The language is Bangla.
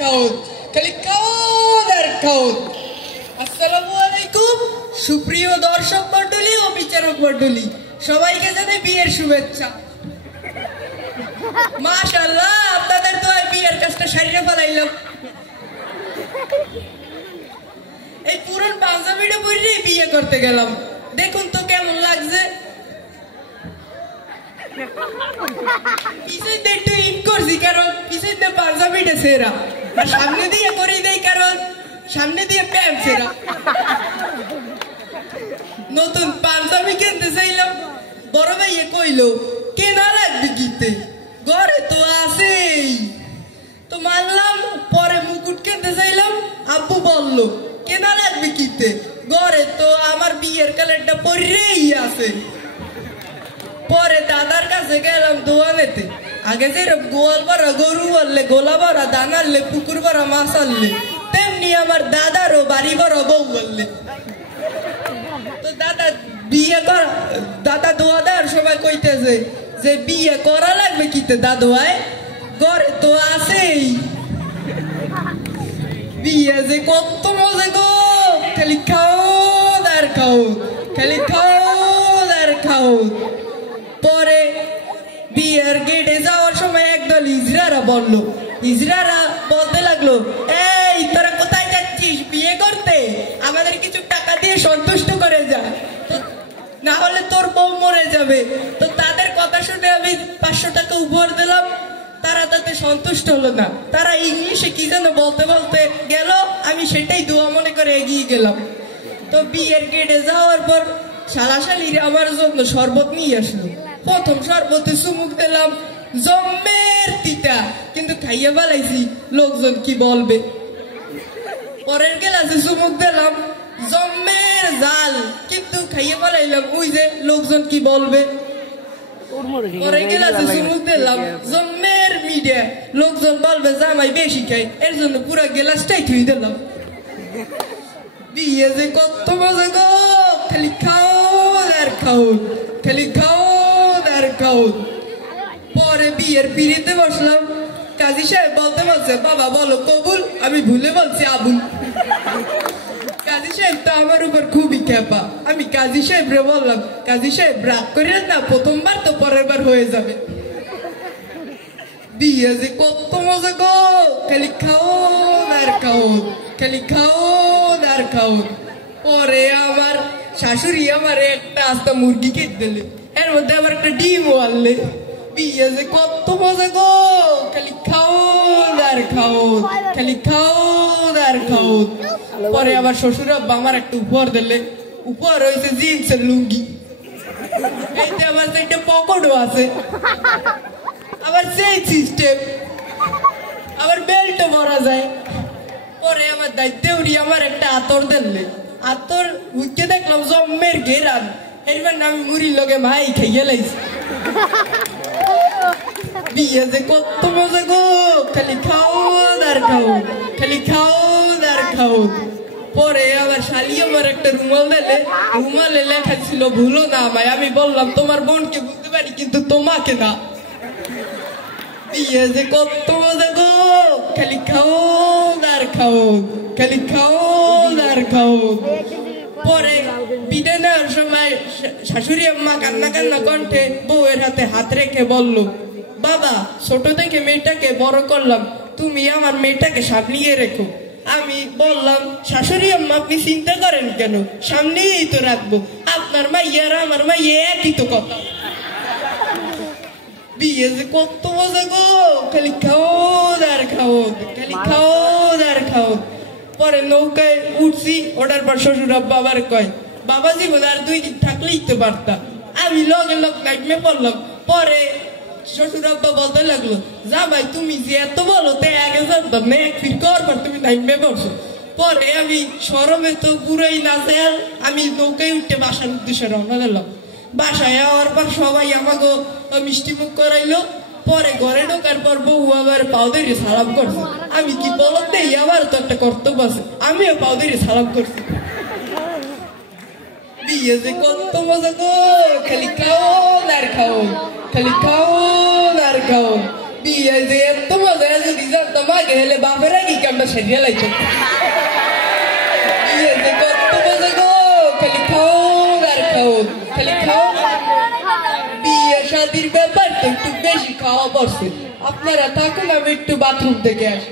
খাউত খালি খাউত আর খাউত। আসসালামু আলাইকুম সুপ্রিয় দর্শক মণ্ডলী ও বিচারক মণ্ডলী, সবাইকে জানাই বিয়ের শুভেচ্ছা। মাশাআল্লাহ, আপনাদের দোয়ায় বিয়ের কাজটা সারিয়ে ফেলাইলাম। এই পুরান পাঞ্জাবিটা পরে বিয়ে করতে গেলাম, দেখুন তো কেমন লাগছে। পিছনে একটু ইন করছি কারণ পিছনে পাঞ্জাবিটা সেরা, আর সামনে দিয়ে করে দেই কারণ সামনে দিয়ে প্যান্ট সেরা। নতুন পাঞ্জাবি কিনতে চাইলাম, বড় ভাইয়ে কইলো কেনা লাগবে কিনতে, ঘরে তো আছেই। তো মানলাম। পরে মুকুট কিনতে চাইলাম, আব্বু বলল কেনা লাগবে কিনতে, ঘরে তো আমার বিয়ের কালেরটা পরেই আছে। পরে দাদার কাছে গেলাম দোয়ানেতে, আগে যেরকম গোয়াল ভরা গরু বললে, গোলা ভরা ধান আনলে, পুকুর ভরা মাছ আনলে, তেমনি আমার দাদারও বাড়ি ভরা বউ বললে। তো দাদা বিয়ে করা, দাদা দোয়া দেওয়ার সময় কইতেছে যে বিয়ে করা লাগবে কিতে দাদু আয়, ঘরে তো আছেই। বিয়ে যে কত মজা গো, খালি খাও আর খাও, খালি খাও আর খাও। পরে বিয়ের গেটে যাওয়ার সময় একদল ইজরারা বললো, ইজরারা বলতে লাগলো, এই তোরা কোথায় যাচ্ছিস বিয়ে করতে, আমাদের কিছু টাকা দিয়ে সন্তুষ্ট করে যা, না হলে তোর বউ মরে যাবে। তো তাদের কথা শুনে আমি 500 টাকা উপহার দিলাম, তারা তাতে সন্তুষ্ট হলো না, তারা ইংলিশে কি যেন বলতে বলতে গেল, আমি সেটাই দোয়া মনে করে এগিয়ে গেলাম। তো বিয়ের গেটে যাওয়ার পর শালাশালিরা আমার জন্য শরবত নিয়ে আসলো। প্রথম শরবতে চুমুক দিলাম, জম্মের তিতা, কিন্তু খাইয়ে বেলাইছি, লোকজন কি বলবে। পরের গ্লাসে চুমুক দিলাম, জম্মের জাল, কিন্তু খাইয়ে বেলাইলাম, ওই যে লোকজন কি বলবে। পরের গ্লাসে চুমুক দিলাম, জম্মের মিডিয়া, লোকজন বলবে জামাই বেশি খাই, এর জন্য পুরা গ্লাসটাই থুই দিলাম। বিয়ে যে কত মজা গো, খালি খাও আর খাও, খালি খাও আর খাও। পরে বিয়ের পিড়িতে বসলাম, কাজী সাহেব বলতে বলছে, বাবা বলো কবুল, আমি ভুলে বলছি আবুল। কাজী সাহেব তো আমার উপর খুবই খেপা, আমি কাজী সাহেবরে বললাম, কাজী সাহেব রাগ করিলেন না, প্রথমবার তো পরের বার হয়ে যাবে। বিয়ে যে কত মজা গো, খালি খাও আর খাও, খালি খাও আর খাও। পরে আমার শাশুড়ি আমার একটা আস্তা মুরগি কেটে দিলে, এর মধ্যে আবার একটা ডিমও আনলে। বিয়ে যে কত মজা গো, খালি খাও আর খাও, খালি খাও আর খাও। পরে আবার শ্বশুর আব্বা আমার একটা উপহার দিলে, উপহার হয়েছে জিন্সের লুঙ্গি, এইতে আবার একটা পকেটও আছে, আবার সেই সিস্টেম, আবার বেল্টও ভরা যায়। পরে আমার দায়িত্বে উড়ি আমার একটা আতর দিলে, আতর উঠে দেখলাম জম্মের ঘেরান, এরবার আমি মুড়ির লগে মাই খাইয়ে লাইছি। বিয়ে যে কত মজা গো, খালি খাও আর খাও, খালি খাও আর খাও। পরে আবার শালি আমার একটা রুমাল দিলে, রুমালে লেখা ছিল ভুলো না আমায়, আমি বললাম তোমার বোনকে বুঝতে পারি কিন্তু তোমাকে না। বিয়ে যে কত মজা গো, খালি খাও আর খাও, খালি খাও আর খাও। পরে বিদায় নেওয়ার সময় শাশুড়ি আম্মা কান্না কান্না কণ্ঠে বউয়ের হাতে হাত রেখে বলল, বাবা ছোট থেকে মেয়েটাকে বড় করলাম, তুমি আমার মেয়েটাকে সামলিয়ে রেখো। আমি বললাম, শাশুড়ি আম্মা আপনি চিন্তা করেন কেন, সামনেই তো রাখবো, আপনার মাইয়া আর আমার মাইয়া একই তো কথা। বিয়ে যে কত মজা গো, খালি খাও আর খাও, খালি খাও আর খাও। পরে নৌকায় উঠছি, ওটার পর শ্বশুর আব্বা আবার কয়, বাবা জীবন আর 2 দিন থাকলেই তো পারতাম। আমি লগে লগ নাইমে পড়লাম। পরে শ্বশুর আব্বা বলতে লাগলো, যা ভাই তুমি যে এত বলো তে আগে জানতাম না, এক ফির করবার তুমি নাইমে পড়ছো। পরে আমি শরমে তো পুরাই নাচে, আমি নৌকায় উঠতে বাসার উদ্দেশ্যে রওনা দিলাম। বাসায় যাওয়ার পর সবাই আমাকে মিষ্টি মুখ করাইলো। পরে ঘরে ঢোকার পর বউ আবার পাও ধরে সালাম করছে, আমি কি বলতে আবার তো একটা কর্তব্য আছে, আমিও পাও ধরে সালাম করছি। বিয়ে যে কত মজা গো, খালি খাও আর খাও, খালি খাও আর খাও। বিয়ে যে এত মজা, যদি জানতাম আগে হলে বাপের আগে আমরা সেরিয়া লাইছো কত মজা গো খালি খাও আর খাও খালি খাও বিয়ে শাদির ব্যাপার তো একটু বেশি খাওয়া পড়ছে আপনারা থাকুন আমি একটু বাথরুম থেকে আসি